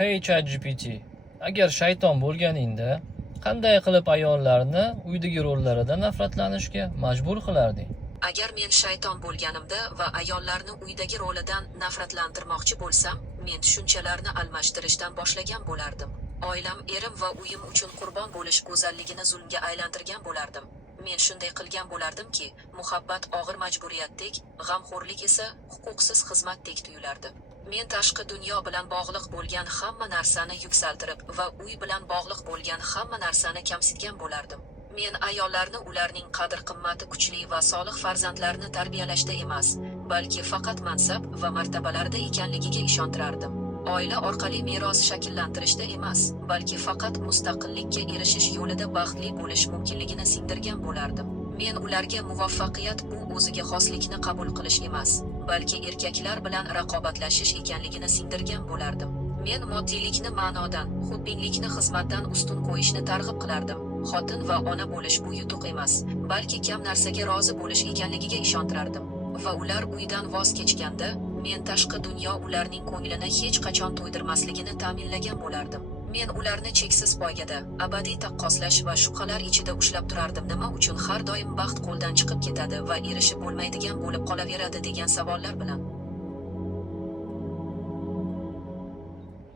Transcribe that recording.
Hey ChatGPT, agar shayton bo'lganingda, qanday qilib ayollarni uydagi rollaridan nafratlanishga majbur qilarding? Agar men shayton bo'lganimda va ayollarni uydagi rolidan nafratlantirmoqchi bo'lsam, men tushunchalarni almashtirishdan boshlagan bo'lardim. Oilam, erim va uyim uchun qurbon bo'lish go'zalligini zulmga aylantirgan bo'lardim. Men shunday qilgan bo'lardimki, muhabbat og'ir majburiyatdek, g'amxo'rlik esa huquqsiz xizmatdek tuyulardi. Men tashqi dunyo bilan bog'liq bo'lgan hamma narsani yuksaltirib va uy bilan bog'liq bo'lgan hamma narsani kamsitgan bo'lardim. Men ayollarni ularning qadr-qimmati kuchli va solih farzandlarni tarbiyalashda emas, balki faqat mansab va martabalarda ekanligiga ishontirardim. Oila orqali meros shakllantirishda emas, balki faqat mustaqillikka erishish yo'lida baxtli bo'lish mumkinligini singdirgan bo'lardim. Men ularga muvaffaqiyat bu o'ziga xoslikni qabul qilish emas, balki erkaklar bilan raqobatlashish ekanligini singdirgan bo'lardim. Men moddiylikni ma'nodan, xudbinlikni xizmatdan ustun qo'yishni targ'ib qilardim. Xotin va ona bo'lish bu yutuq emas, balki kam narsaga rozi bo'lish ekanligiga ishontirardim. Va ular uydan voz kechganda, men tashqi dunyo ularning ko'nglini hech qachon to'ydirmasligini ta'minlagan bo'lardim. Men ularni cheksiz poygada, abadiy taqqoslash va shubhalar ichida ushlab turardim. Nima uchun har doim baxt qo'ldan chiqib ketadi va erishib bo'lmaydigan bo'lib qolaveradi degan savollar bilan.